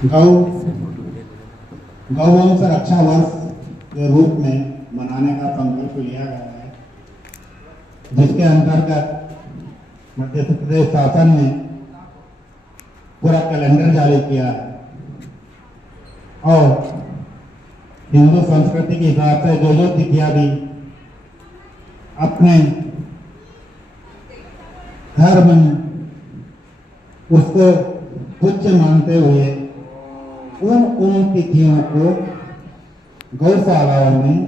गौ गौवंश रक्षा वर्ष के रूप में मनाने का संकल्प लिया गया है, जिसके अंतर्गत मध्य प्रदेश शासन ने पूरा कैलेंडर जारी किया है और हिंदू संस्कृति के हिसाब से जो जो तिथियां भी अपने धर्म में उसको तुच्छ मानते हुए उन तिथियों को गौशालाओं में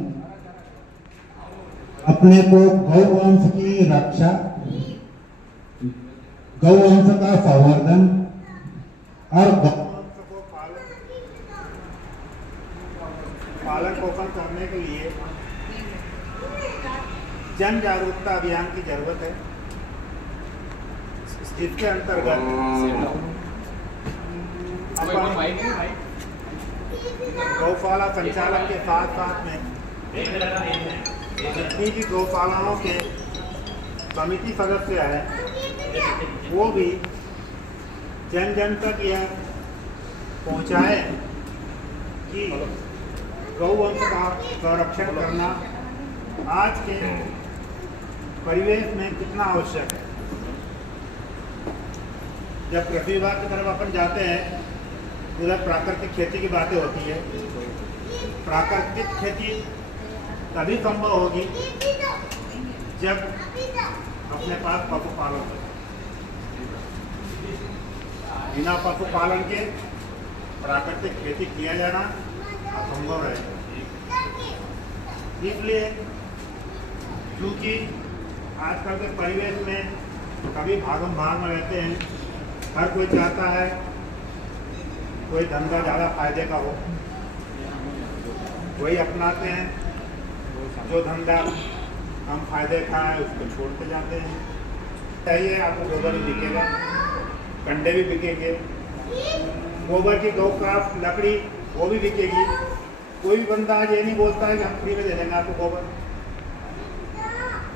अपने को गौवंश की रक्षा, गौवंश का संवर्धन और गौवंश को पालन पोषण करने के लिए जन जागरूकता अभियान की जरूरत है, जिसके अंतर्गत गौशाला संचालन के साथ साथ में जितनी भी गौशालाओं के समिति सदस्य हैं वो भी जन जन तक यह पहुंचाए कि गौवंश का संरक्षण करना आज के परिवेश में कितना आवश्यक है। जब कृषि विभाग की तरफ अपन जाते हैं उधर प्राकृतिक खेती की बातें होती है। प्राकृतिक खेती तभी संभव होगी जब अपने पास पशुपालन हो। बिना पशुपालन के प्राकृतिक खेती किया जाना असंभव है। इसलिए क्योंकि आजकल के परिवेश में कभी भागम भाग में रहते हैं, हर कोई चाहता है कोई धंधा ज़्यादा फायदे का हो, वही अपनाते हैं। जो धंधा कम फायदे का है उसको छोड़ते जाते हैं। चाहिए आपको गोबर भी बिकेगा, कंडे भी बिकेंगे, गोबर की गौ काफ लकड़ी वो भी बिकेगी। कोई भी बंदा आज ये नहीं बोलता है कि हम फ्री में दे देंगे आपको गोबर।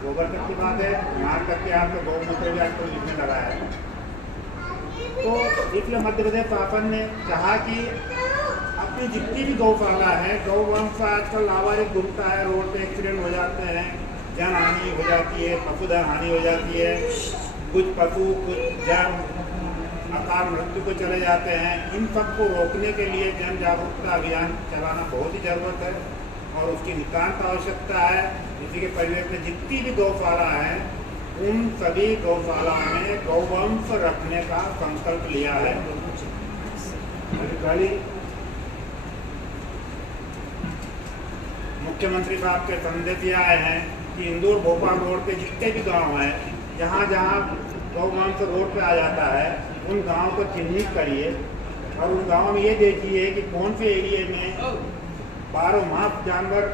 गोबर तक की बात है, यहाँ तक कि आपको गौमूत्र भी आजकल लिखने लगा है। तो इसलिए मध्य प्रदेश शासन ने चाहा कि अपनी जितनी भी गौशाला है, गौवंश आजकल लावारिस घूमता है, रोड पे एक्सीडेंट हो जाते हैं, जन हानि हो जाती है, पशुधन हानि हो जाती है, कुछ पशु कुछ जन अकाल मृत्यु को चले जाते हैं। इन सबको रोकने के लिए जन जागरूकता अभियान चलाना बहुत ही ज़रूरत है और उसकी नितांत आवश्यकता है। इसी के परिवेश में जितनी भी गौशाला है उन सभी गौशाला में गौवंश रखने का संकल्प लिया है। कल मुख्यमंत्री साहब के संदेश ये आए हैं कि इंदौर भोपाल रोड पे जितने भी गांव हैं, जहां जहां गौवंश रोड पे आ जाता है उन गांव को चिन्हित करिए और उन गांव में ये देखिए कि कौन से एरिए में 12 माह जानवर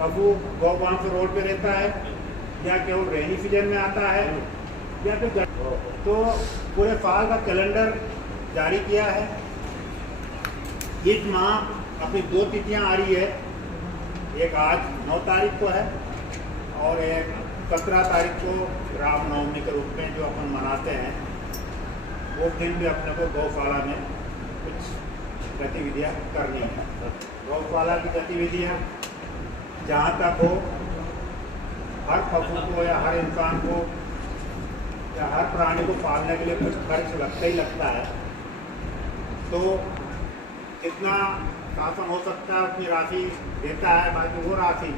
पशु गौवंश रोड पे रहता है या केवल रेनी सीजन में आता है या फिर तो पूरे साल का कैलेंडर जारी किया है। इस माह अपनी 2 तिथियां आ रही है, एक आज 9 तारीख को है और एक 17 तारीख को रामनवमी के रूप में जो अपन मनाते हैं, वो दिन भी अपने को गौशाला में कुछ गतिविधियाँ करनी है। गौशाला की गतिविधियाँ जहाँ तक हो, हर पशु को या हर इंसान को या हर प्राणी को पालने के लिए कुछ खर्च लगता ही लगता है। तो जितना शासन हो सकता है उतनी राशि देता है, बाकी वो राशि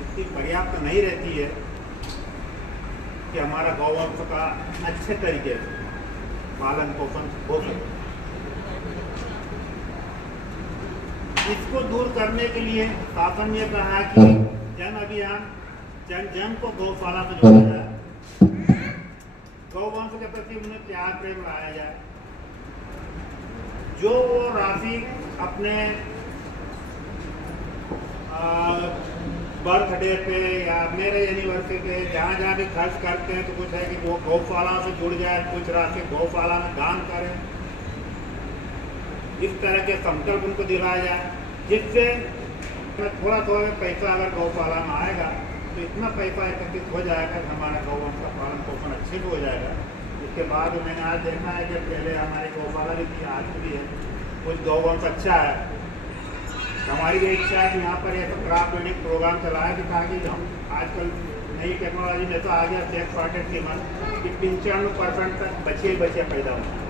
इतनी पर्याप्त नहीं रहती है कि हमारा गौवंश का अच्छे तरीके से पालन पोषण हो सके। इसको दूर करने के लिए शासन ने कहा कि जन अभियान जन जन को गौशाला में जोड़ा जाए, गौवंश के प्रति उन्हें प्यार प्रेम लाया जाए। जो वो राशि अपने बर्थडे पे या मेरे एनिवर्सरी पे जहाँ जहाँ भी खर्च करते हैं, तो कुछ है कि वो गौशाला से जुड़ जाए, कुछ राशि गौशाला में दान करें। इस तरह के संकल्प उनको दिलाया जाए, जिससे थोड़ा थोड़ा पैसा अगर गौशाला में आएगा तो इतना पैसा एकत्रित हो जाएगा कि हमारा गौवंश का पालन पोषण अच्छे से हो जाएगा। उसके बाद मैंने आज देखा है कि पहले हमारी गौशाला भी थी, आज भी है, कुछ गौवंश अच्छा है। हमारी ये इच्छा है कि यहाँ पर एक क्रॉप ब्रीडिंग प्रोग्राम चलाए कि ताकि हम आजकल नई टेक्नोलॉजी में तो आ गया बैक पार्टेड कीमत कि 95% तक बचे पैदा होते हैं।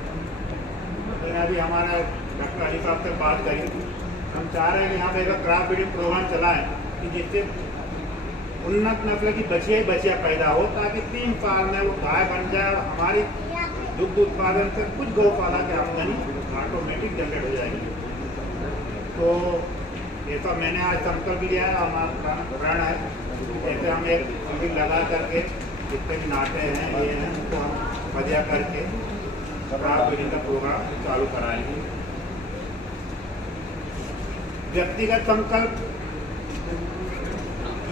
लेकिन अभी हमारा डॉक्टर अली साहब से बात करी, हम चाह रहे हैं कि यहाँ पर एक क्रॉप ब्रीडिंग प्रोग्राम चलाएँ कि जिससे उन्नत नस्ल की बचिया पैदा हो, ताकि 3 साल में वो गाय बन जाए और हमारी दुग्ध उत्पादन से कुछ गौशाला की आमदनी ऑटोमेटिक जनरेट हो जाएगी। तो ये तो मैंने आज संकल्प लिया है, हमारा प्रण है, जैसे हम एक शिविर लगा करके जितने भी नाटे हैं ये हैं उनको हम वजह करके क्रॉप ब्रीडिंग का प्रोग्राम चालू कराएंगे। व्यक्तिगत संकल्प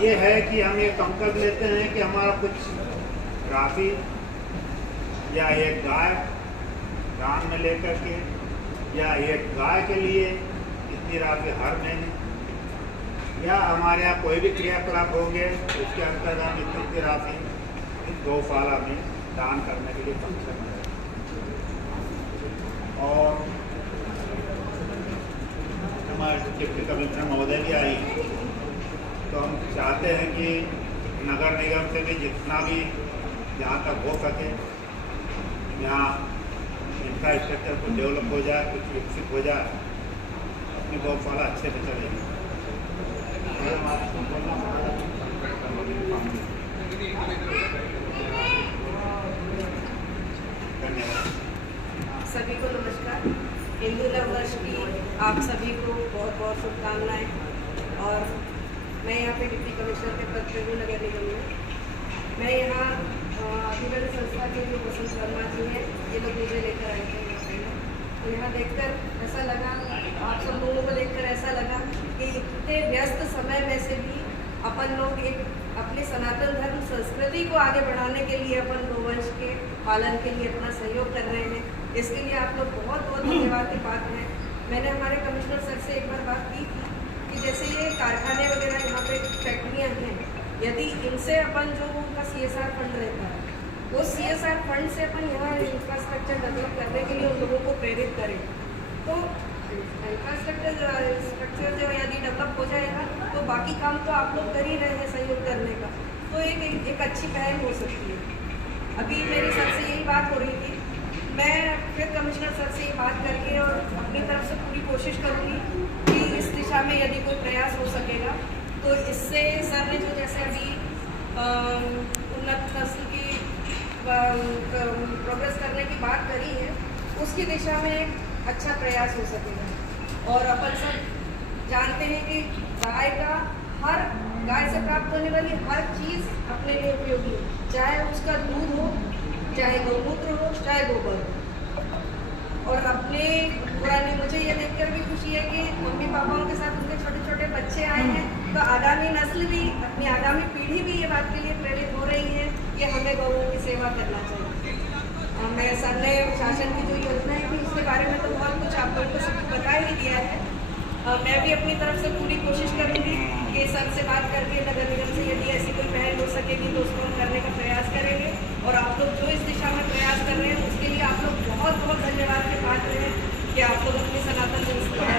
ये है कि हम ये संकल्प लेते हैं कि हमारा कुछ राशि या एक गाय दान में लेकर के या एक गाय के लिए इतनी राशि हर महीने या हमारे यहाँ कोई भी क्रियाकलाप होंगे उसके अंतर्गत हम इतनी राशि इस गौशाला में दान करने के लिए सक्षम है। और हमारे डिप्टी कमिश्नर महोदय भी आई, तो हम चाहते हैं कि नगर निगम से भी जितना भी जहाँ तक हो सके यहाँ इंफ्रास्ट्रक्चर कुछ डेवलप हो जाए, कुछ विकसित हो जाए, अपनी गौशाला अच्छे से चलेगी। धन्यवाद। सभी को नमस्कार। हिंदू नव वर्ष की आप सभी को बहुत बहुत शुभकामनाएं। और मैं यहाँ पे डिप्टी कमिश्नर के पद पर हूँ नगर निगम में। मैं यहाँ अभिनव संस्था के जो वसंत वर्मा जी हैं, ये लोग मुझे लेकर आए थे यहाँ पे। तो यहाँ देखकर ऐसा लगा, आप सब लोगों को देखकर ऐसा लगा कि इतने व्यस्त समय में से भी अपन लोग एक अपने सनातन धर्म संस्कृति को आगे बढ़ाने के लिए अपन गौवंश के पालन के लिए अपना सहयोग कर रहे हैं। इसके लिए आप लोग बहुत बहुत धन्यवाद की बात है। मैंने हमारे कमिश्नर सर से एक बार बात की थी कि जैसे ये कारखाने वगैरह यहाँ पे फैक्ट्रियाँ हैं, यदि इनसे अपन जो उनका CSR फंड रहता है, वो CSR फंड से अपन यहाँ इंफ्रास्ट्रक्चर डेवलप करने के लिए उन लोगों को प्रेरित करें, तो इंफ्रास्ट्रक्चर जो यदि डेवलप हो जाएगा तो बाकी काम तो आप लोग कर ही रहे हैं सहयोग करने का, तो एक अच्छी पहल हो सकती है। अभी मेरे सर से यही बात हो रही थी, मैं फिर कमिश्नर सर से ये बात करके और अपनी तरफ से पूरी कोशिश करूँगी कि इस दिशा में यदि कोई प्रयास हो सकेगा तो इससे सर ने जो जैसे अभी उन्नत नस्ल की प्रोग्रेस करने की बात करी है, उसकी दिशा में एक अच्छा प्रयास हो सकेगा। और अपन सब जानते हैं कि गाय से प्राप्त होने वाली हर चीज़ अपने लिए उपयोगी हो, चाहे उसका दूध हो, चाहे गौमूत्र हो, चाहे गोबर हो। और अपने पुरानी मुझे ये देखकर भी खुशी है कि मम्मी पापाओं के साथ उनके छोटे छोटे बच्चे आए हैं, तो आगामी नस्ल भी, अपनी आगामी पीढ़ी भी ये बात के लिए प्रेरित हो रही है कि हमें गौओं की सेवा करना चाहिए। मैं सर ने शासन की जो योजना है उसके बारे में तो बहुत कुछ आप लोगों को सब बता ही दिया है। मैं भी अपनी तरफ से पूरी कोशिश करूँगी कि सर से बात करके नगर निगम से यदि ऐसी कोई पहल हो सकेगी तो उसको हम करने का प्रयास करेंगे। और आप लोग जो इस दिशा में प्रयास कर रहे हैं उसके लिए आप लोग बहुत बहुत धन्यवाद के पात्र हैं कि आप लोग अपनी सनातन संस्कृति